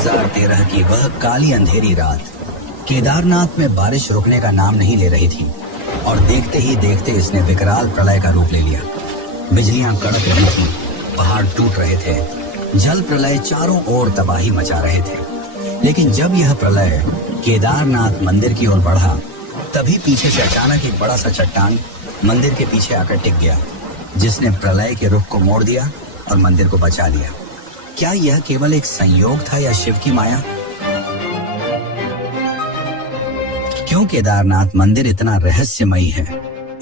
2013 की वह काली अंधेरी रात केदारनाथ में बारिश रुकने का नाम नहीं ले रही थी और देखते ही देखते इसने विकराल प्रलय का रूप ले लिया। बिजलियां कड़क रही थी, पहाड़ टूट रहे थे, जल प्रलय चारों ओर तबाही मचा रहे थे। लेकिन जब यह प्रलय केदारनाथ मंदिर की ओर बढ़ा, तभी पीछे से अचानक एक बड़ा सा चट्टान मंदिर के पीछे आकर टिक गया, जिसने प्रलय के रुख को मोड़ दिया और मंदिर को बचा लिया। क्या यह केवल एक संयोग था या शिव की माया? क्यों केदारनाथ मंदिर इतना रहस्यमयी है?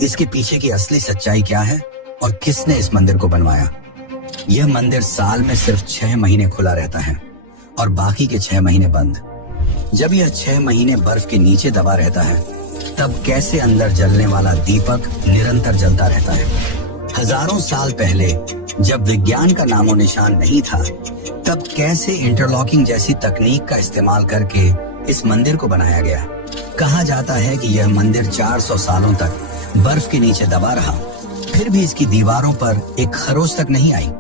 इसके पीछे की असली सच्चाई क्या है और किसने इस मंदिर को बनवाया? यह मंदिर साल में सिर्फ 6 महीने खुला रहता है और बाकी के 6 महीने बंद। जब यह 6 महीने बर्फ के नीचे दबा रहता है, तब कैसे अंदर जलने वाला दीपक निरंतर जलता रहता है? हजारों साल पहले जब विज्ञान का नामो निशान नहीं था, तब कैसे इंटरलॉकिंग जैसी तकनीक का इस्तेमाल करके इस मंदिर को बनाया गया? कहा जाता है कि यह मंदिर 400 सालों तक बर्फ के नीचे दबा रहा, फिर भी इसकी दीवारों पर एक खरोच तक नहीं आई।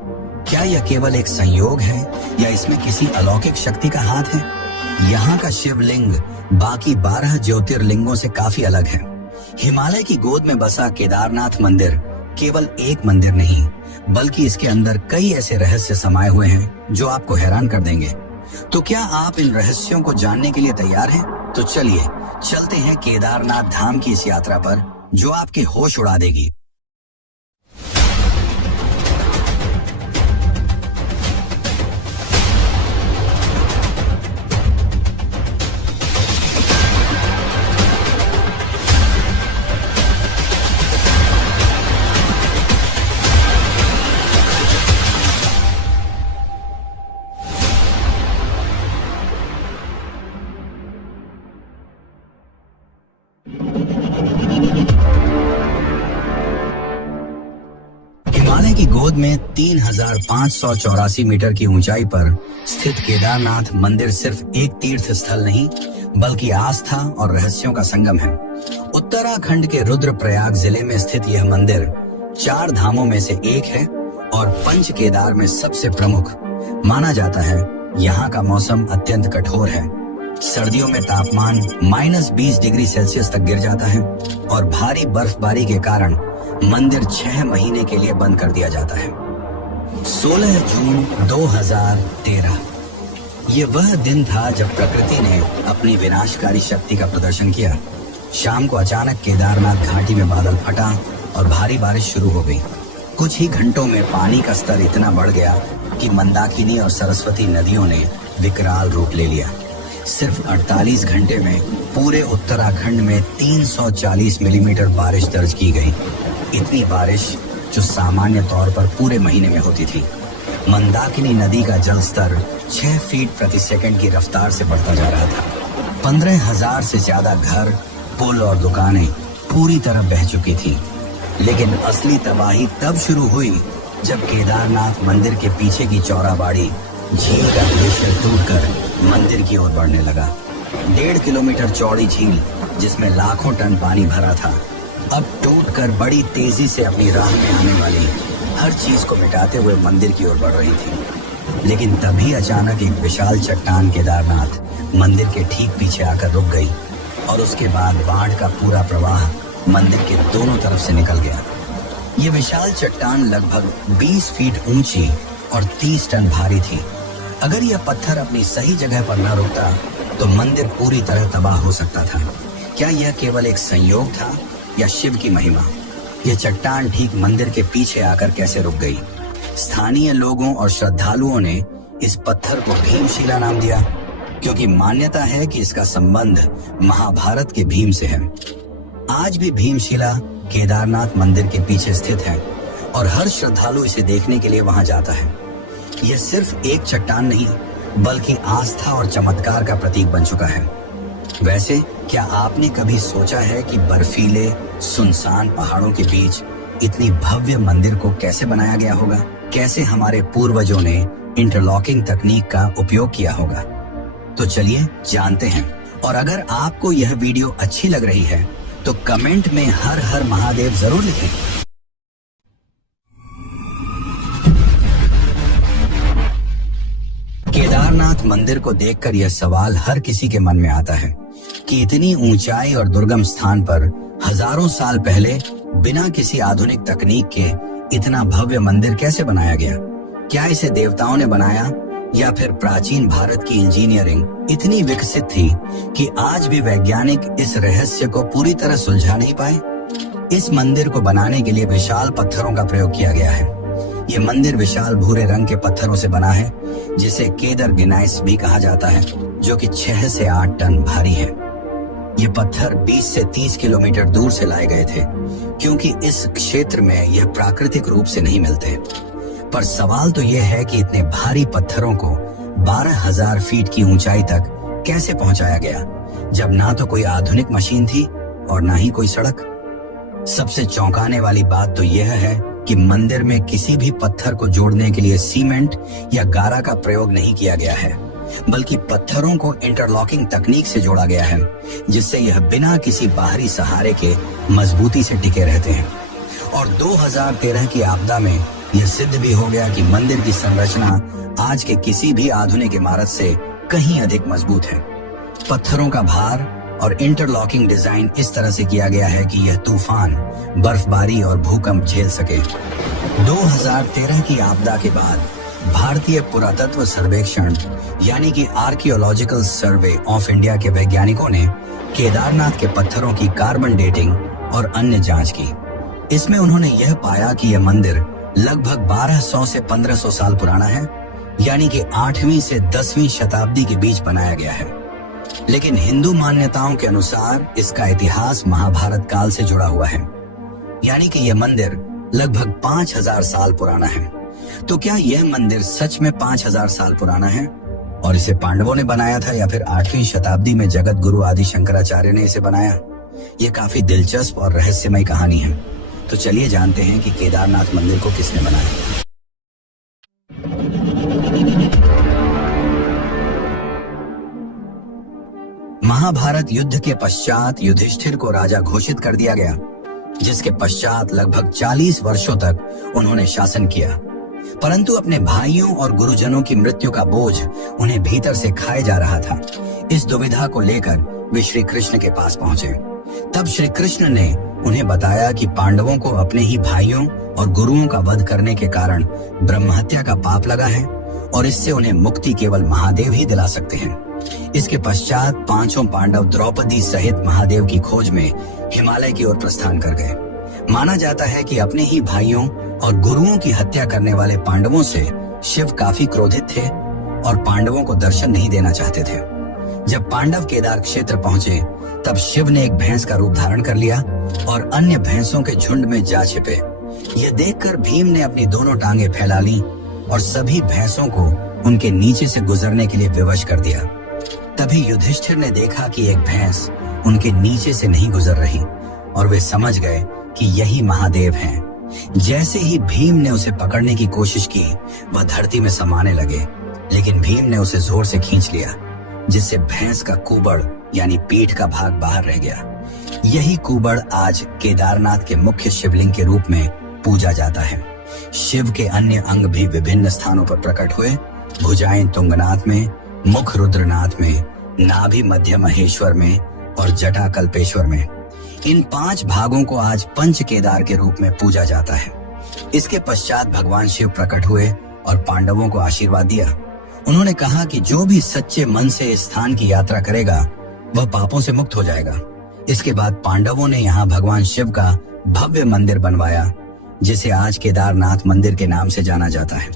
क्या यह केवल एक संयोग है या इसमें किसी अलौकिक शक्ति का हाथ है? यहाँ का शिवलिंग बाकी 12 ज्योतिर्लिंगों से काफी अलग है। हिमालय की गोद में बसा केदारनाथ मंदिर केवल एक मंदिर नहीं, बल्कि इसके अंदर कई ऐसे रहस्य समाये हुए हैं जो आपको हैरान कर देंगे। तो क्या आप इन रहस्यों को जानने के लिए तैयार हैं? तो चलिए चलते हैं केदारनाथ धाम की इस यात्रा पर, जो आपके होश उड़ा देगी। हिमालय की गोद में 3584 मीटर की ऊंचाई पर स्थित केदारनाथ मंदिर सिर्फ एक तीर्थ स्थल नहीं, बल्कि आस्था और रहस्यों का संगम है। उत्तराखंड के रुद्रप्रयाग जिले में स्थित यह मंदिर 4 धामों में से एक है और पंच केदार में सबसे प्रमुख माना जाता है। यहाँ का मौसम अत्यंत कठोर है। सर्दियों में तापमान -20 डिग्री सेल्सियस तक गिर जाता है और भारी बर्फबारी के कारण मंदिर 6 महीने के लिए बंद कर दिया जाता है। 16 जून 2013 ये वह दिन था जब प्रकृति ने अपनी विनाशकारी शक्ति का प्रदर्शन किया। शाम को अचानक केदारनाथ घाटी में बादल फटा और भारी बारिश शुरू हो गई। कुछ ही घंटों में पानी का स्तर इतना बढ़ गया कि मंदाकिनी और सरस्वती नदियों ने विकराल रूप ले लिया। सिर्फ 48 घंटे में पूरे उत्तराखंड में 340 मिलीमीटर बारिश दर्ज की गई। इतनी बारिश जो सामान्य तौर पर पूरे महीने में होती थी। मंदाकिनी नदी का जल स्तर 6 फीट प्रति सेकंड की रफ्तार से बढ़ता जा रहा था। 15,000 से ज्यादा घर, पुल और दुकानें पूरी तरह बह चुकी थी। लेकिन असली तबाही तब शुरू हुई जब केदारनाथ मंदिर के पीछे की चौराबाड़ी झील का ग्लेशियर टूटकर मंदिर की ओर बढ़ने लगा। 1.5 किलोमीटर चौड़ी झील, जिसमें लाखों टन पानी भरा था, अब टूटकर बड़ी तेजी से अपनी राह में आने वाली हर चीज को मिटाते हुए मंदिर की ओर बढ़ रही थी। लेकिन तभी अचानक एक विशाल चट्टान केदारनाथ मंदिर के ठीक पीछे आकर रुक गई और उसके बाद बाढ़ का पूरा प्रवाह मंदिर के दोनों तरफ से निकल गया। ये विशाल चट्टान लगभग 20 फीट ऊंची और 30 टन भारी थी। अगर यह पत्थर अपनी सही जगह पर न रुकता तो मंदिर पूरी तरह तबाह हो सकता था। क्या यह केवल एक संयोग था या शिव की महिमा? यह चट्टान ठीक मंदिर के पीछे आकर कैसे रुक गई? स्थानीय लोगों और श्रद्धालुओं ने इस पत्थर को भीमशिला नाम दिया, क्योंकि मान्यता है कि इसका संबंध महाभारत के भीम से है। आज भी भीमशिला केदारनाथ मंदिर के पीछे स्थित है और हर श्रद्धालु इसे देखने के लिए वहां जाता है। यह सिर्फ एक चट्टान नहीं, बल्कि आस्था और चमत्कार का प्रतीक बन चुका है। वैसे क्या आपने कभी सोचा है कि बर्फीले सुनसान पहाड़ों के बीच इतनी भव्य मंदिर को कैसे बनाया गया होगा? कैसे हमारे पूर्वजों ने इंटरलॉकिंग तकनीक का उपयोग किया होगा? तो चलिए जानते हैं। और अगर आपको यह वीडियो अच्छी लग रही है तो कमेंट में हर हर महादेव जरूर लिखें। केदारनाथ केदारनाथ मंदिर को देखकर यह सवाल हर किसी के मन में आता है कि इतनी ऊंचाई और दुर्गम स्थान पर हजारों साल पहले बिना किसी आधुनिक तकनीक के इतना भव्य मंदिर कैसे बनाया गया। क्या इसे देवताओं ने बनाया या फिर प्राचीन भारत की इंजीनियरिंग इतनी विकसित थी कि आज भी वैज्ञानिक इस रहस्य को पूरी तरह सुलझा नहीं पाए। इस मंदिर को बनाने के लिए विशाल पत्थरों का प्रयोग किया गया है। ये मंदिर विशाल भूरे रंग के पत्थरों से बना है, जिसे केदर गिनाइस भी कहा जाता है, जो कि 6 से 8 टन भारी है। ये पत्थर 20 से 30 किलोमीटर दूर से लाए गए थे, क्योंकि इस क्षेत्र में यह प्राकृतिक रूप से नहीं मिलते। पर सवाल तो यह है कि इतने भारी पत्थरों को 12,000 फीट की ऊंचाई तक कैसे पहुंचाया गया, जब ना तो कोई आधुनिक मशीन थी और ना ही कोई सड़क। सबसे चौंकाने वाली बात तो यह है कि मंदिर में किसी भी पत्थर को जोड़ने के लिए सीमेंट या गारा का प्रयोग नहीं किया गया है, बल्कि पत्थरों को इंटरलॉकिंग तकनीक से जोड़ा गया है, जिससे यह बिना किसी बाहरी सहारे के मजबूती से टिके रहते हैं। और 2013 की आपदा में यह सिद्ध भी हो गया कि मंदिर की संरचना आज के किसी भी आधुनिक इमारत से कहीं अधिक मजबूत है। पत्थरों का भार और इंटरलॉकिंग डिजाइन इस तरह से किया गया है कि यह तूफान, बर्फबारी और भूकंप झेल सके। 2013 की आपदा के बाद भारतीय पुरातत्व सर्वेक्षण यानी कि आर्कियोलॉजिकल सर्वे ऑफ इंडिया के वैज्ञानिकों ने केदारनाथ के पत्थरों की कार्बन डेटिंग और अन्य जांच की। इसमें उन्होंने यह पाया कि यह मंदिर लगभग 1200 से 1500 साल पुराना है, यानी कि 8वीं से 10वीं शताब्दी के बीच बनाया गया है। लेकिन हिंदू मान्यताओं के अनुसार इसका इतिहास महाभारत काल से जुड़ा हुआ है, यानी कि यह मंदिर लगभग 5000 साल पुराना है। तो क्या यह मंदिर सच में 5000 साल पुराना है और इसे पांडवों ने बनाया था, या फिर 8वीं शताब्दी में जगत गुरु आदि शंकराचार्य ने इसे बनाया? यह काफी दिलचस्प और रहस्यमय कहानी है। तो चलिए जानते हैं कि केदारनाथ मंदिर को किसने बनाया। महाभारत युद्ध के पश्चात युधिष्ठिर को राजा घोषित कर दिया गया, जिसके पश्चात लगभग 40 वर्षों तक उन्होंने शासन किया। परंतु अपने भाइयों और गुरुजनों की मृत्यु का बोझ उन्हें भीतर से खाए जा रहा था। इस दुविधा को लेकर वे श्री कृष्ण के पास पहुंचे। तब श्री कृष्ण ने उन्हें बताया कि पांडवों को अपने ही भाइयों और गुरुओं का वध करने के कारण ब्रह्महत्या का पाप लगा है और इससे उन्हें मुक्ति केवल महादेव ही दिला सकते हैं। इसके पश्चात पांचों पांडव द्रौपदी सहित महादेव की खोज में हिमालय की ओर प्रस्थान कर गए। माना जाता है कि अपने ही भाइयों और गुरुओं की हत्या करने वाले पांडवों से शिव काफी क्रोधित थे और पांडवों को दर्शन नहीं देना चाहते थे। जब पांडव केदार क्षेत्र पहुंचे, तब शिव ने एक भैंस का रूप धारण कर लिया और अन्य भैंसों के झुंड में जा छिपे। यह देखकर भीम ने अपनी दोनों टांगे फैला ली और सभी भैंसों को उनके नीचे से गुजरने के लिए विवश कर दिया। तभी युधिष्ठिर ने देखा कि एक भैंस उनके नीचे से नहीं गुजर रही और वे समझ गए कि यही महादेव हैं। जैसे ही भीम ने उसे पकड़ने की कोशिश की, वह धरती में समाने लगे, लेकिन भीम ने उसे जोर से खींच लिया, जिससे भैंस का कुबड़ यानी पीठ का भाग बाहर रह गया। यही कुबड़ आज केदारनाथ के मुख्य शिवलिंग के रूप में पूजा जाता है। शिव के अन्य अंग भी विभिन्न स्थानों पर प्रकट हुए। भुजाएं तुंगनाथ में, मुख रुद्रनाथ में, नाभि मध्य महेश्वर में और जटा कल्पेश्वर में। इन 5 भागों को आज पंच केदार के रूप में पूजा जाता है। इसके पश्चात भगवान शिव प्रकट हुए और पांडवों को आशीर्वाद दिया। उन्होंने कहा कि जो भी सच्चे मन से इस स्थान की यात्रा करेगा, वह पापों से मुक्त हो जाएगा। इसके बाद पांडवों ने यहाँ भगवान शिव का भव्य मंदिर बनवाया, जिसे आज केदारनाथ मंदिर के नाम से जाना जाता है।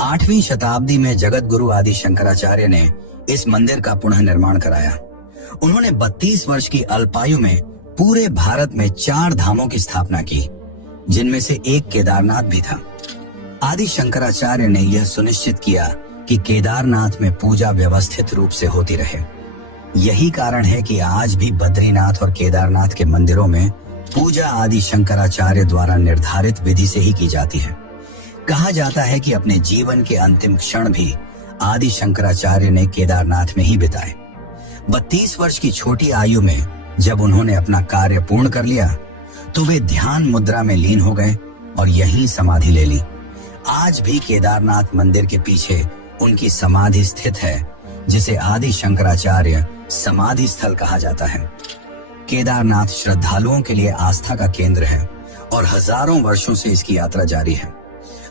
8वीं शताब्दी में जगत गुरु आदि शंकराचार्य ने इस मंदिर का पुनः निर्माण कराया। उन्होंने 32 वर्ष की अल्पायु में पूरे भारत में 4 धामों की स्थापना की, जिनमें से एक केदारनाथ भी था। आदि शंकराचार्य ने यह सुनिश्चित किया कि केदारनाथ में पूजा व्यवस्थित रूप से होती रहे। यही कारण है कि आज भी बद्रीनाथ और केदारनाथ के मंदिरों में पूजा आदि शंकराचार्य द्वारा निर्धारित विधि से ही की जाती है। कहा जाता है कि अपने जीवन के अंतिम क्षण भी आदि शंकराचार्य ने केदारनाथ में ही बिताए। 32 वर्ष की छोटी आयु में जब उन्होंने अपना कार्य पूर्ण कर लिया, तो वे ध्यान मुद्रा में लीन हो गए और यहीं समाधि ले ली। आज भी केदारनाथ मंदिर के पीछे उनकी समाधि स्थित है, जिसे आदि शंकराचार्य समाधि स्थल कहा जाता है। केदारनाथ श्रद्धालुओं के लिए आस्था का केंद्र है और हजारों वर्षों से इसकी यात्रा जारी है।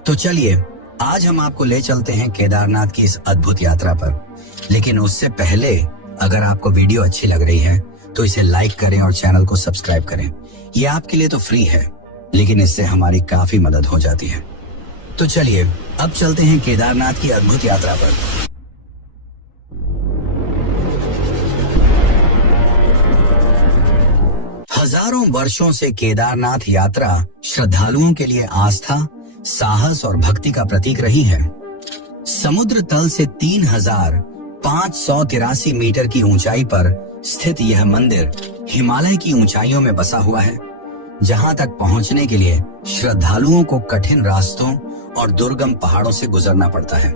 तो चलिए आज हम आपको ले चलते हैं केदारनाथ की इस अद्भुत यात्रा पर। लेकिन उससे पहले अगर आपको वीडियो अच्छी लग रही है तो इसे लाइक करें और चैनल को सब्सक्राइब करें। ये आपके लिए तो फ्री है, लेकिन इससे हमारी काफी मदद हो जाती है। तो चलिए अब चलते हैं केदारनाथ की अद्भुत यात्रा पर। हजारों वर्षों से केदारनाथ यात्रा श्रद्धालुओं के लिए आस्था, साहस और भक्ति का प्रतीक रही है। समुद्र तल से 3,583 मीटर की ऊंचाई पर स्थित यह मंदिर हिमालय की ऊंचाइयों में बसा हुआ है, जहां तक पहुंचने के लिए श्रद्धालुओं को कठिन रास्तों और दुर्गम पहाड़ों से गुजरना पड़ता है।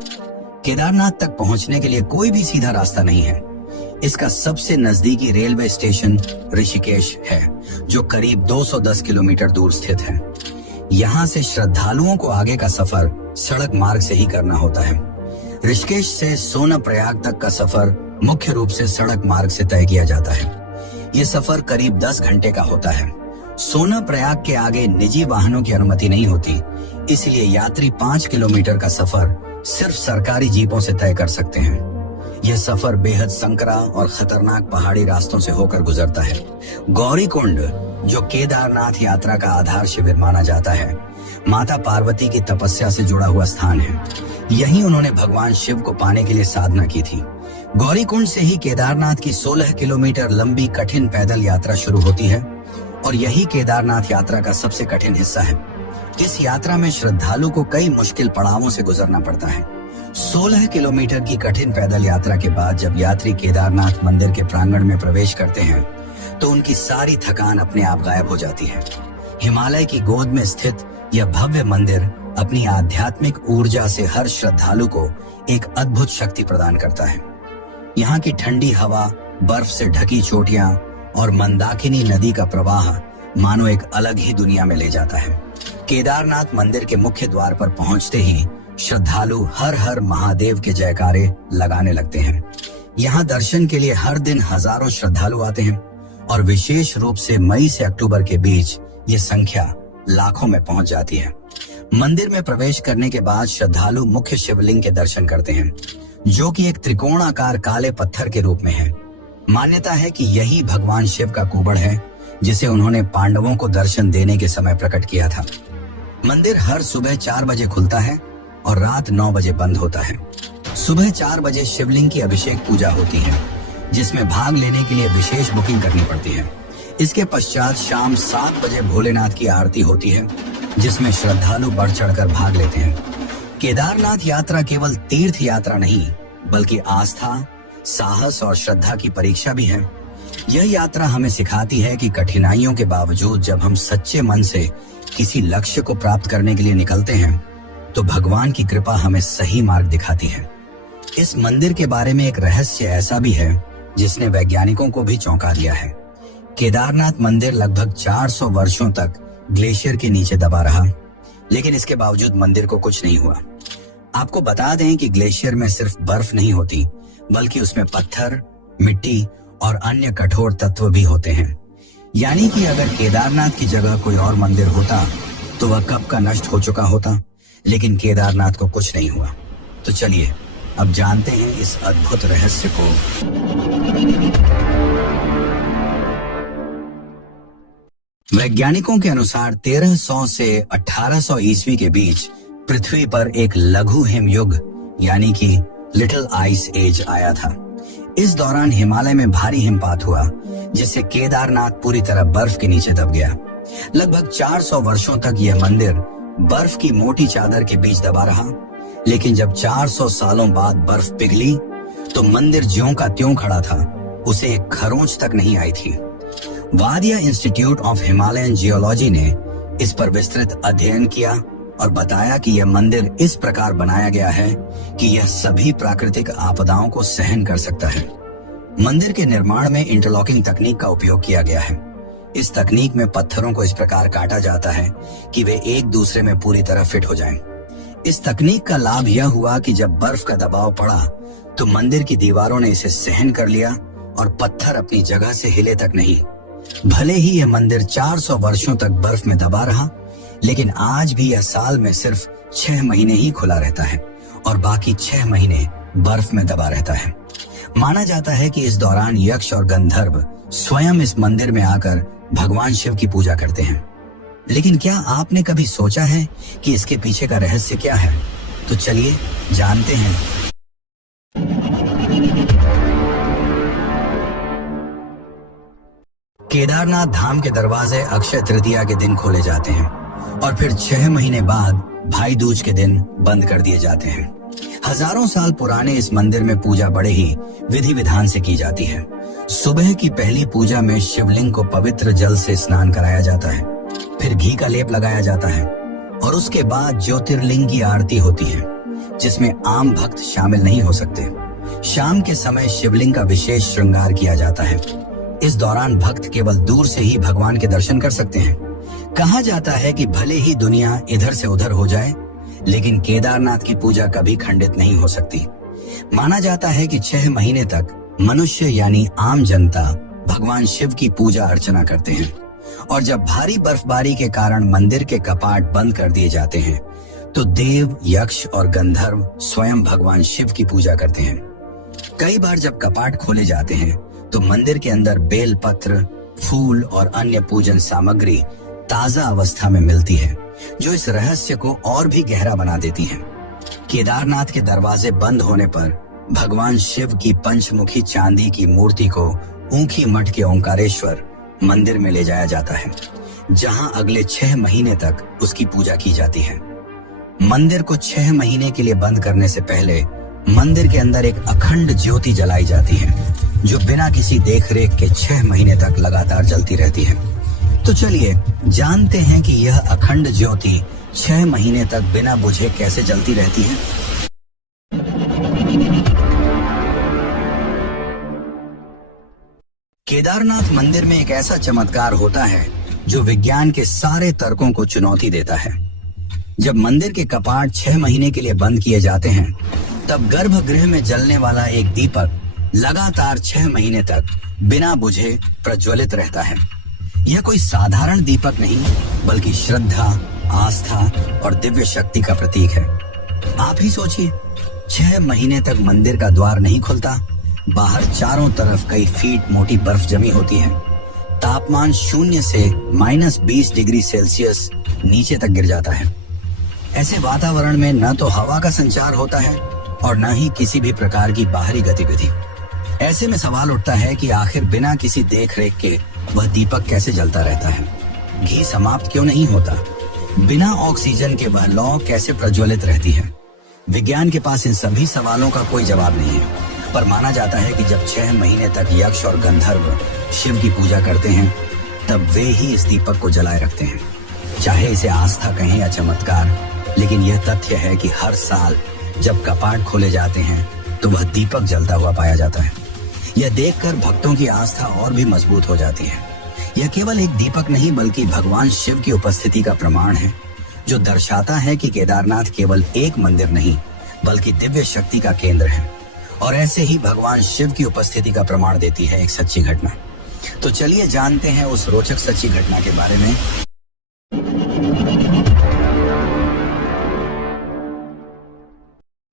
केदारनाथ तक पहुंचने के लिए कोई भी सीधा रास्ता नहीं है। इसका सबसे नजदीकी रेलवे स्टेशन ऋषिकेश है, जो करीब 210 किलोमीटर दूर स्थित है। यहाँ से श्रद्धालुओं को आगे का सफर सड़क मार्ग से ही करना होता है। ऋषिकेश से सोनप्रयाग तक का सफर मुख्य रूप से सड़क मार्ग से तय किया जाता है। ये सफर करीब 10 घंटे का होता है। सोनप्रयाग के आगे निजी वाहनों की अनुमति नहीं होती, इसलिए यात्री 5 किलोमीटर का सफर सिर्फ सरकारी जीपों से तय कर सकते हैं। यह सफर बेहद संकरा और खतरनाक पहाड़ी रास्तों से होकर गुजरता है। गौरीकुंड, जो केदारनाथ यात्रा का आधार शिविर माना जाता है, माता पार्वती की तपस्या से जुड़ा हुआ स्थान है। यहीं उन्होंने भगवान शिव को पाने के लिए साधना की थी। गौरीकुंड से ही केदारनाथ की 16 किलोमीटर लंबी कठिन पैदल यात्रा शुरू होती है और यही केदारनाथ यात्रा का सबसे कठिन हिस्सा है। इस यात्रा में श्रद्धालु को कई मुश्किल पड़ावों से गुजरना पड़ता है। 16 किलोमीटर की कठिन पैदल यात्रा के बाद जब यात्री केदारनाथ मंदिर के प्रांगण में प्रवेश करते हैं तो उनकी सारी थकान अपने आप गायब हो जाती है। हिमालय की गोद में स्थित यह भव्य मंदिर अपनी आध्यात्मिक ऊर्जा से हर श्रद्धालु को एक अद्भुत शक्ति प्रदान करता है। यहाँ की ठंडी हवा, बर्फ से ढकी चोटियां और मंदाकिनी नदी का प्रवाह मानो एक अलग ही दुनिया में ले जाता है। केदारनाथ मंदिर के मुख्य द्वार पर पहुंचते ही श्रद्धालु हर हर महादेव के जयकारे लगाने लगते हैं। यहाँ दर्शन के लिए हर दिन हजारों श्रद्धालु आते हैं और विशेष रूप से मई से अक्टूबर के बीच ये संख्या लाखों में पहुंच जाती है। मंदिर में प्रवेश करने के बाद श्रद्धालु मुख्य शिवलिंग के दर्शन करते हैं, जो कि एक त्रिकोणाकार काले पत्थर के रूप में है। मान्यता है कि यही भगवान शिव का कुबड़ है, जिसे उन्होंने पांडवों को दर्शन देने के समय प्रकट किया था। मंदिर हर सुबह 4 बजे खुलता है और रात 9 बजे बंद होता है। सुबह 4 बजे शिवलिंग की अभिषेक पूजा होती है, जिसमें भाग लेने के लिए विशेष बुकिंग करनी पड़ती है। इसके पश्चात शाम 7 बजे भोलेनाथ की आरती होती है, जिसमें श्रद्धालु बढ़ चढ़कर भाग लेते हैं। केदारनाथ यात्रा केवल तीर्थ यात्रा नहीं, बल्कि आस्था, साहस और श्रद्धा की परीक्षा भी है। यह यात्रा हमें सिखाती है कि कठिनाइयों के बावजूद जब हम सच्चे मन से किसी लक्ष्य को प्राप्त करने के लिए निकलते हैं, तो भगवान की कृपा हमें सही मार्ग दिखाती है। इस मंदिर के बारे में एक रहस्य ऐसा भी है जिसने वैज्ञानिकों को भी चौंका दिया है। केदारनाथ मंदिर लगभग 400 वर्षों तक ग्लेशियर के नीचे दबा रहा, लेकिन इसके बावजूद मंदिर को कुछ नहीं हुआ। आपको बता दें कि ग्लेशियर में सिर्फ बर्फ नहीं होती, बल्कि उसमें पत्थर, मिट्टी और अन्य कठोर तत्व भी होते हैं। यानी कि अगर केदारनाथ की जगह कोई और मंदिर होता तो वह कब का नष्ट हो चुका होता, लेकिन केदारनाथ को कुछ नहीं हुआ। तो चलिए अब जानते हैं इस अद्भुत रहस्य को। वैज्ञानिकों के अनुसार 1300 से 1800 ईस्वी के बीच पृथ्वी पर एक लघु हिमयुग यानी कि लिटिल आइस एज आया था। इस दौरान हिमालय में भारी हिमपात हुआ, जिससे केदारनाथ पूरी तरह बर्फ के नीचे दब गया। लगभग 400 वर्षों तक यह मंदिर बर्फ की मोटी चादर के बीच दबा रहा, लेकिन जब 400 सालों बाद बर्फ पिघली तो मंदिर ज्यों का त्यों खड़ा था, उसे एक खरोंच तक नहीं आई थी। वादिया इंस्टीट्यूट ऑफ हिमालयन जियोलॉजी ने इस पर विस्तृत अध्ययन किया और बताया कि यह मंदिर इस प्रकार बनाया गया है कि यह सभी प्राकृतिक आपदाओं को सहन कर सकता है। मंदिर के निर्माण में इंटरलॉकिंग तकनीक का उपयोग किया गया है। इस तकनीक में पत्थरों को इस प्रकार काटा जाता है कि वे एक दूसरे में पूरी तरह फिट हो जाएं। इस तकनीक का लाभ यह हुआ कि जब बर्फ का दबाव पड़ा तो मंदिर की दीवारों ने इसे सहन कर लिया और पत्थर अपनी जगह से हिले तक नहीं। भले ही यह मंदिर 400 वर्षों तक बर्फ में दबा रहा, लेकिन आज भी यह साल में सिर्फ 6 महीने ही खुला रहता है और बाकी 6 महीने बर्फ में दबा रहता है। माना जाता है कि इस दौरान यक्ष और गंधर्व स्वयं इस मंदिर में आकर भगवान शिव की पूजा करते हैं। लेकिन क्या आपने कभी सोचा है कि इसके पीछे का रहस्य क्या है? तो चलिए जानते हैं। केदारनाथ धाम के दरवाजे अक्षय तृतीया के दिन खोले जाते हैं और फिर 6 महीने बाद भाई दूज के दिन बंद कर दिए जाते हैं। हजारों साल पुराने इस मंदिर में पूजा बड़े ही विधि विधान से की जाती है। सुबह की पहली पूजा में शिवलिंग को पवित्र जल से स्नान कराया जाता है, फिर घी का लेप लगाया जाता है और उसके बाद ज्योतिर्लिंग की आरती होती है, जिसमें आम भक्त शामिल नहीं हो सकते। शाम के समय शिवलिंग का विशेष श्रृंगार किया जाता है। इस दौरान भक्त केवल दूर से ही भगवान के दर्शन कर सकते हैं। कहा जाता है कि भले ही दुनिया इधर से उधर हो जाए, लेकिन केदारनाथ की पूजा कभी खंडित नहीं हो सकती। माना जाता है कि 6 महीने तक मनुष्य यानी आम जनता भगवान शिव की पूजा अर्चना करते हैं और जब भारी बर्फबारी के कारण मंदिर के कपाट बंद कर दिए जाते हैं तो देव, यक्ष और गंधर्व स्वयं भगवान शिव की पूजा करते हैं। कई बार जब कपाट खोले जाते हैं तो मंदिर के अंदर बेल पत्र, फूल और अन्य पूजन सामग्री ताजा अवस्था में मिलती है, जो इस रहस्य को और भी गहरा बना देती है। केदारनाथ के दरवाजे बंद होने पर भगवान शिव की पंचमुखी चांदी की मूर्ति को ऊखी मठ के ओंकारेश्वर मंदिर में ले जाया जाता है, जहां अगले 6 महीने तक उसकी पूजा की जाती है। मंदिर को 6 महीने के लिए बंद करने से पहले मंदिर के अंदर एक अखंड ज्योति जलाई जाती है, जो बिना किसी देखरेख के 6 महीने तक लगातार जलती रहती है। तो चलिए जानते हैं कि यह अखंड ज्योति 6 महीने तक बिना बुझे कैसे जलती रहती है। केदारनाथ मंदिर में एक ऐसा चमत्कार होता है जो विज्ञान के सारे तर्कों को चुनौती देता है। जब मंदिर के कपाट 6 महीने के लिए बंद किए जाते हैं, तब गर्भगृह में जलने वाला एक दीपक लगातार 6 महीने तक बिना बुझे प्रज्वलित रहता है। यह कोई साधारण दीपक नहीं, बल्कि श्रद्धा, आस्था और दिव्य शक्ति का प्रतीक है। आप ही सोचिए, 6 महीने तक मंदिर का द्वार नहीं खुलता, बाहर चारों तरफ कई फीट मोटी बर्फ जमी होती है, तापमान 0 से -20 डिग्री सेल्सियस नीचे तक गिर जाता है। ऐसे वातावरण में न तो हवा का संचार होता है और न ही किसी भी प्रकार की बाहरी गतिविधि। ऐसे में सवाल उठता है कि आखिर बिना किसी देखरेख के वह दीपक कैसे जलता रहता है? घी समाप्त क्यों नहीं होता? बिना ऑक्सीजन के वह लौ कैसे प्रज्वलित रहती है? विज्ञान के पास इन सभी सवालों का कोई जवाब नहीं है, पर माना जाता है कि जब 6 महीने तक यक्ष और गंधर्व शिव की पूजा करते हैं, तब वे ही इस दीपक को जलाए रखते हैं। चाहे इसे आस्था कहें या चमत्कार, लेकिन यह तथ्य है कि हर साल जब कपाट खोले जाते हैं तो वह दीपक जलता हुआ पाया जाता है। यह देखकर भक्तों की आस्था और भी मजबूत हो जाती है। यह केवल एक दीपक नहीं, बल्कि भगवान शिव की उपस्थिति का प्रमाण है, जो दर्शाता है कि केदारनाथ केवल एक मंदिर नहीं, बल्कि दिव्य शक्ति का केंद्र है। और ऐसे ही भगवान शिव की उपस्थिति का प्रमाण देती है एक सच्ची घटना। तो चलिए जानते हैं उस रोचक सच्ची घटना के बारे में।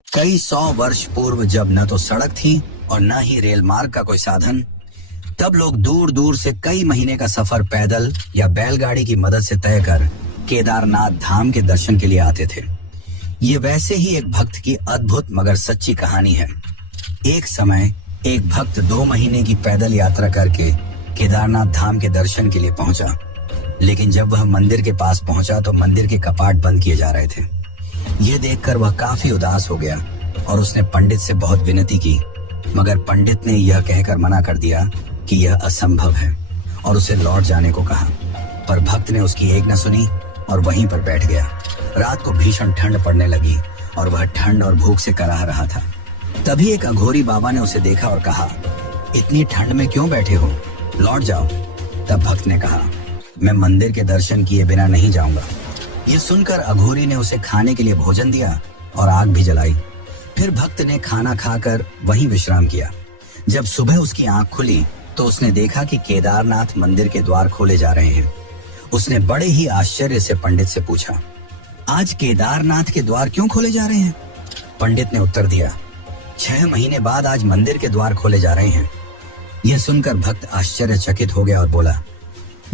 कई 100 वर्ष पूर्व, जब न तो सड़क थी और न ही रेल मार्ग का कोई साधन, तब लोग दूर दूर से कई महीने का सफर पैदल या बैलगाड़ी की मदद से तय कर केदारनाथ धाम के दर्शन के लिए आते थे। ये वैसे ही एक भक्त की अद्भुत मगर सच्ची कहानी है। एक समय एक भक्त 2 महीने की पैदल यात्रा करके केदारनाथ धाम के दर्शन के लिए पहुंचा, लेकिन जब वह मंदिर के पास पहुंचा तो मंदिर के कपाट बंद किए जा रहे थे। यह देखकर वह काफी उदास हो गया और उसने पंडित से बहुत विनती की, मगर पंडित ने यह कहकर मना कर दिया कि यह असंभव है और उसे लौट जाने को कहा। पर भक्त ने उसकी एक न सुनी और वहीं पर बैठ गया। रात को भीषण ठंड पड़ने लगी और वह ठंड और भूख से कराह रहा था। तभी एक अघोरी बाबा ने उसे देखा और कहा, इतनी ठंड में क्यों बैठे हो, लौट जाओ। तब भक्त ने कहा, मैं मंदिर के दर्शन किए बिना नहीं जाऊंगा। यह सुनकर अघोरी ने उसे खाने के लिए भोजन दिया और आग भी जलाई। फिर भक्त ने खाना खाकर वहीं विश्राम किया। जब सुबह उसकी आंख खुली तो उसने देखा कि केदारनाथ मंदिर के द्वार खोले जा रहे हैं। उसने बड़े ही आश्चर्य से पंडित से पूछा, आज केदारनाथ के द्वार क्यों खोले जा रहे हैं? पंडित ने उत्तर दिया, 6 महीने बाद आज मंदिर के द्वार खोले जा रहे हैं। यह सुनकर भक्त आश्चर्यचकित हो गया और बोला,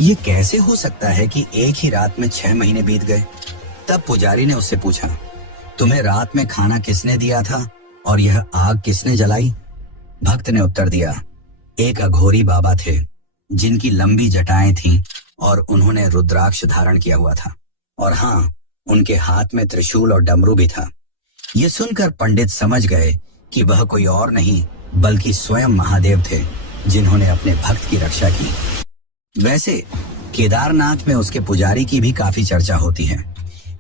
ये कैसे हो सकता है कि एक ही रात में 6 महीने बीत गए? तब पुजारी ने उससे पूछा, तुम्हें रात में खाना किसने दिया था और यह आग किसने जलाई? भक्त ने उत्तर दिया, एक अघोरी बाबा थे जिनकी लंबी जटाएं थीं और उन्होंने रुद्राक्ष धारण किया हुआ था, और हाँ, उनके हाथ में त्रिशूल और डमरू भी था। ये सुनकर पंडित समझ गए कि वह कोई और नहीं बल्कि स्वयं महादेव थे जिन्होंने अपने भक्त की रक्षा की। वैसे केदारनाथ में उसके पुजारी की भी काफी चर्चा होती है।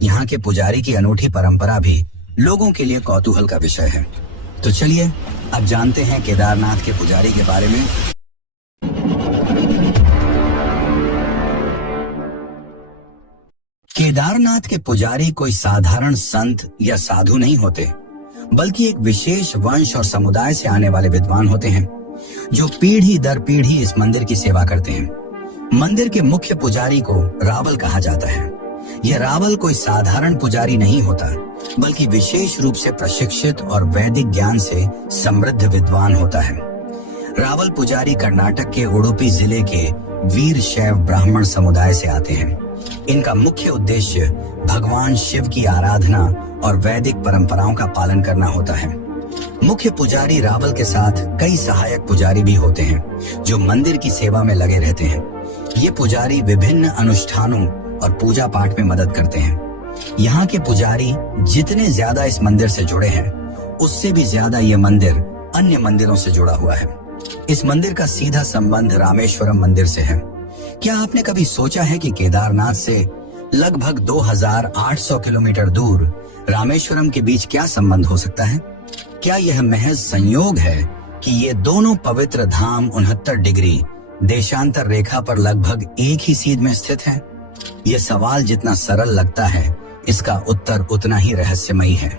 यहाँ के पुजारी की अनूठी परंपरा भी लोगों के लिए कौतूहल का विषय है। तो चलिए अब जानते हैं केदारनाथ के पुजारी के बारे में। केदारनाथ के पुजारी कोई साधारण संत या साधु नहीं होते, बल्कि एक विशेष वंश और समुदाय से आने वाले विद्वान होते हैं जो पीढ़ी दर पीढ़ी इस मंदिर की सेवा करते हैं। मंदिर के मुख्य पुजारी को रावल कहा जाता है। यह रावल कोई साधारण पुजारी नहीं होता, बल्कि विशेष रूप से प्रशिक्षित और वैदिक ज्ञान से समृद्ध विद्वान होता है। रावल पुजारी कर्नाटक के उडुपी जिले के वीर शैव ब्राह्मण समुदाय से आते हैं। इनका मुख्य उद्देश्य भगवान शिव की आराधना और वैदिक परंपराओं का पालन करना होता है। मुख्य पुजारी रावल के साथ कई सहायक पुजारी भी होते हैं जो मंदिर की सेवा में लगे रहते हैं। ये पुजारी विभिन्न अनुष्ठानों और पूजा पाठ में मदद करते हैं। यहाँ के पुजारी जितने ज्यादा इस मंदिर से जुड़े हैं, उससे भी ज्यादा ये मंदिर अन्य मंदिरों से जुड़ा हुआ है। इस मंदिर का सीधा संबंध रामेश्वरम मंदिर से है। क्या आपने कभी सोचा है कि केदारनाथ से लगभग 2800 किलोमीटर दूर रामेश्वरम के बीच क्या संबंध हो सकता है? क्या यह महज संयोग है कि ये दोनों पवित्र धाम 69 डिग्री देशांतर रेखा पर लगभग एक ही सीध में स्थित हैं? यह सवाल जितना सरल लगता है, इसका उत्तर उतना ही रहस्यमयी है।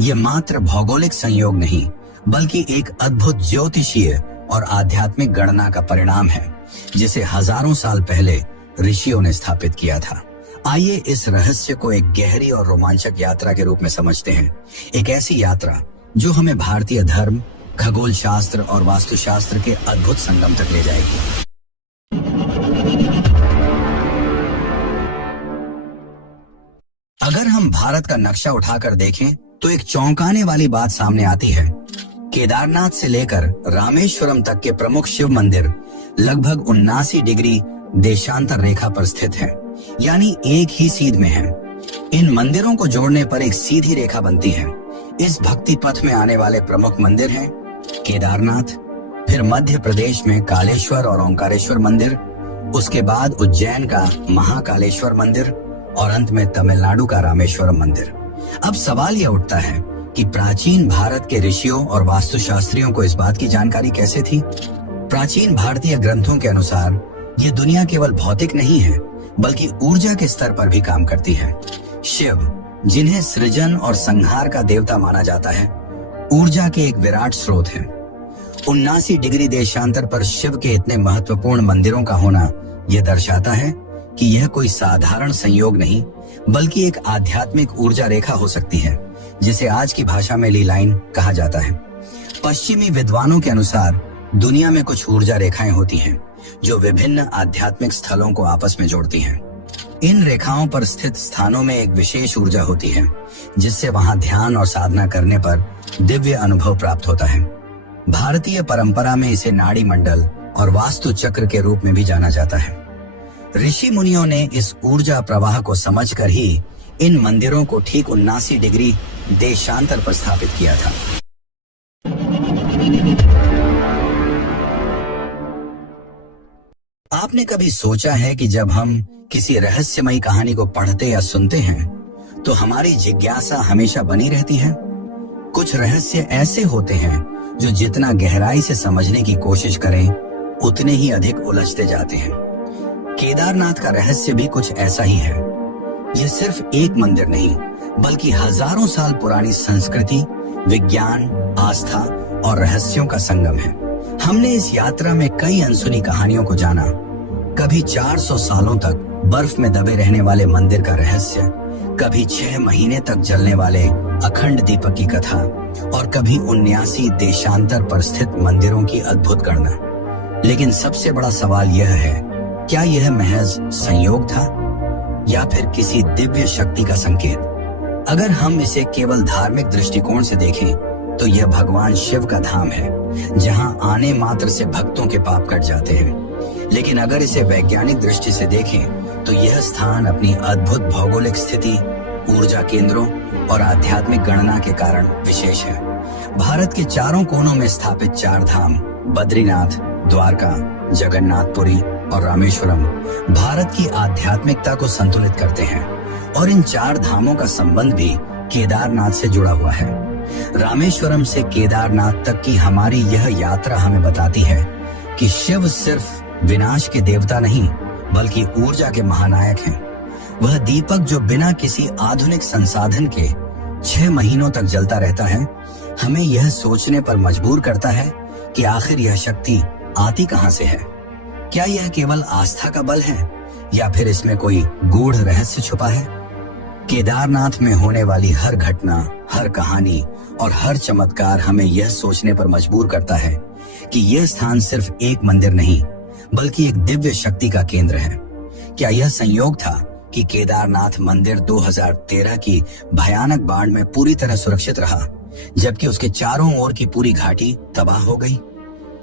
यह मात्र भौगोलिक संयोग नहीं, बल्कि एक अद्भुत ज्योतिषीय और आध्यात्मिक गणना का परिणाम है, जिसे हजारों साल पहले ऋषियों ने स्थापित किया था। आइए इस रहस्य को एक गहरी और रोमांचक यात्रा के रूप में समझते हैं। एक ऐसी यात्रा जो हमें भारतीय धर्म, खगोल शास्त्र और वास्तुशास्त्र के अद्भुत संगम तक ले जाएगी। अगर हम भारत का नक्शा उठाकर देखें तो एक चौंकाने वाली बात सामने आती है। केदारनाथ से लेकर रामेश्वरम तक के प्रमुख शिव मंदिर लगभग 79 डिग्री देशांतर रेखा पर स्थित है, यानी एक ही सीध में है। इन मंदिरों को जोड़ने पर एक सीधी रेखा बनती है। इस भक्ति पथ में आने वाले प्रमुख मंदिर हैं केदारनाथ, फिर मध्य प्रदेश में कालेश्वर और ओंकारेश्वर मंदिर, उसके बाद उज्जैन का महाकालेश्वर मंदिर और अंत में तमिलनाडु का रामेश्वरम मंदिर। अब सवाल यह उठता है कि प्राचीन भारत के ऋषियों और वास्तुशास्त्रियों को इस बात की जानकारी कैसे थी? प्राचीन भारतीय ग्रंथों के अनुसार ये दुनिया केवल भौतिक नहीं है, बल्कि ऊर्जा के स्तर पर भी काम करती है। शिव, जिन्हें सृजन और संहार का देवता माना जाता है, ऊर्जा के एक विराट स्रोत हैं। 79 डिग्री देशांतर पर शिव के इतने महत्वपूर्ण मंदिरों का होना यह दर्शाता है कि यह कोई साधारण संयोग नहीं, बल्कि एक आध्यात्मिक ऊर्जा रेखा हो सकती है, जिसे आज की भाषा में ली लाइन कहा जाता है। पश्चिमी विद्वानों के अनुसार दुनिया में कुछ ऊर्जा रेखाएं होती हैं जो विभिन्न आध्यात्मिक स्थलों को आपस में जोड़ती हैं। इन रेखाओं पर स्थित स्थानों में एक विशेष ऊर्जा होती है, जिससे वहां ध्यान और साधना करने पर दिव्य अनुभव प्राप्त होता है। भारतीय परंपरा में इसे नाड़ी मंडल और वास्तु चक्र के रूप में भी जाना जाता है। ऋषि मुनियों ने इस ऊर्जा प्रवाह को समझकर ही इन मंदिरों को ठीक 79 डिग्री देशांतर पर स्थापित किया था। आपने कभी सोचा है कि जब हम किसी रहस्यमयी कहानी को पढ़ते या सुनते हैं तो हमारी जिज्ञासा हमेशा बनी रहती है? कुछ रहस्य ऐसे होते हैं जो जितना गहराई से समझने की कोशिश करें, उतने ही अधिक उलझते जाते हैं। केदारनाथ का रहस्य भी कुछ ऐसा ही है। यह सिर्फ एक मंदिर नहीं, बल्कि हजारों साल पुरानी संस्कृति, विज्ञान, आस्था और रहस्यों का संगम है। हमने इस यात्रा में कई अनसुनी कहानियों को जाना। कभी 400 सालों तक बर्फ में दबे रहने वाले मंदिर का रहस्य, कभी 6 महीने तक जलने वाले अखंड दीपक की कथा और कभी 79 देशांतर पर स्थित मंदिरों की अद्भुत गणना। लेकिन सबसे बड़ा सवाल यह है, क्या यह महज संयोग था या फिर किसी दिव्य शक्ति का संकेत? अगर हम इसे केवल धार्मिक दृष्टिकोण से देखें तो यह भगवान शिव का धाम है, जहां आने मात्र से भक्तों के पाप कट जाते हैं। लेकिन अगर इसे वैज्ञानिक दृष्टि से देखें तो यह स्थान अपनी अद्भुत भौगोलिक स्थिति, ऊर्जा केंद्रों और आध्यात्मिक गणना के कारण विशेष है। भारत के चारों कोनों में स्थापित 4 धाम बद्रीनाथ, द्वारका, जगन्नाथपुरी और रामेश्वरम भारत की आध्यात्मिकता को संतुलित करते हैं और इन 4 धामों का संबंध भी केदारनाथ से जुड़ा हुआ है। रामेश्वरम से केदारनाथ तक की हमारी यह यात्रा हमें बताती है कि शिव सिर्फ विनाश के देवता नहीं बल्कि ऊर्जा के महानायक हैं। वह दीपक जो बिना किसी आधुनिक संसाधन के 6 महीनों तक जलता रहता है, हमें यह सोचने पर मजबूर करता है कि आखिर यह शक्ति आती कहां से है। क्या यह केवल आस्था का बल है या फिर इसमें कोई गूढ़ रहस्य छुपा है? केदारनाथ में होने वाली हर घटना, हर कहानी और हर चमत्कार हमें यह सोचने पर मजबूर करता है कि यह स्थान सिर्फ एक मंदिर नहीं बल्कि एक दिव्य शक्ति का केंद्र है। क्या यह संयोग था कि केदारनाथ मंदिर 2013 की भयानक बाढ़ में पूरी तरह सुरक्षित रहा, जबकि उसके चारों ओर की पूरी घाटी तबाह हो गई?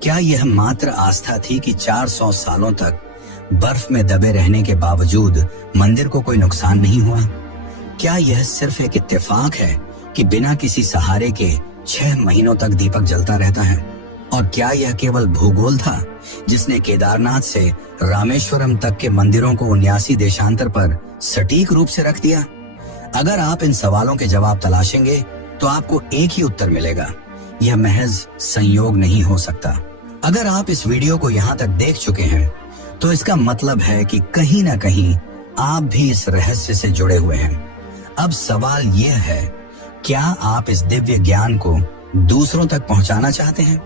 क्या यह मात्र आस्था थी कि 400 सालों तक बर्फ में दबे रहने के बावजूद मंदिर को कोई नुकसान नहीं हुआ? क्या यह सिर्फ एक इत्तेफाक है कि बिना किसी सहारे के 6 महीनों तक दीपक जलता रहता है? और क्या यह केवल भूगोल था जिसने केदारनाथ से रामेश्वरम तक के मंदिरों को 79 देशांतर पर सटीक रूप से रख दिया? अगर आप इन सवालों के जवाब तलाशेंगे तो आपको एक ही उत्तर मिलेगा, यह महज संयोग नहीं हो सकता। अगर आप इस वीडियो को यहाँ तक देख चुके हैं तो इसका मतलब है कि कहीं ना कहीं आप भी इस रहस्य से जुड़े हुए हैं। अब सवाल यह है, क्या आप इस दिव्य ज्ञान को दूसरों तक पहुंचाना चाहते हैं?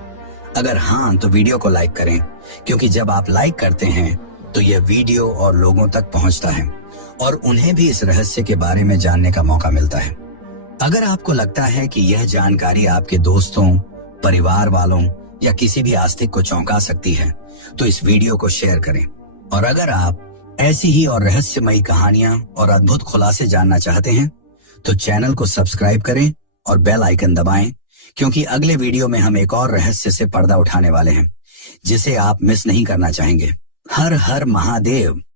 अगर हाँ, तो वीडियो को लाइक करें, क्योंकि जब आप लाइक करते हैं तो यह वीडियो और लोगों तक पहुंचता है और उन्हें भी इस रहस्य के बारे में जानने का मौका मिलता है। अगर आपको लगता है कि यह जानकारी आपके दोस्तों, परिवार वालों या किसी भी आस्तिक को चौंका सकती है तो इस वीडियो को शेयर करें। और अगर आप ऐसी ही और रहस्यमयी कहानियां और अद्भुत खुलासे जानना चाहते हैं तो चैनल को सब्सक्राइब करें और बेल आइकन दबाएं, क्योंकि अगले वीडियो में हम एक और रहस्य से पर्दा उठाने वाले हैं जिसे आप मिस नहीं करना चाहेंगे। हर हर महादेव।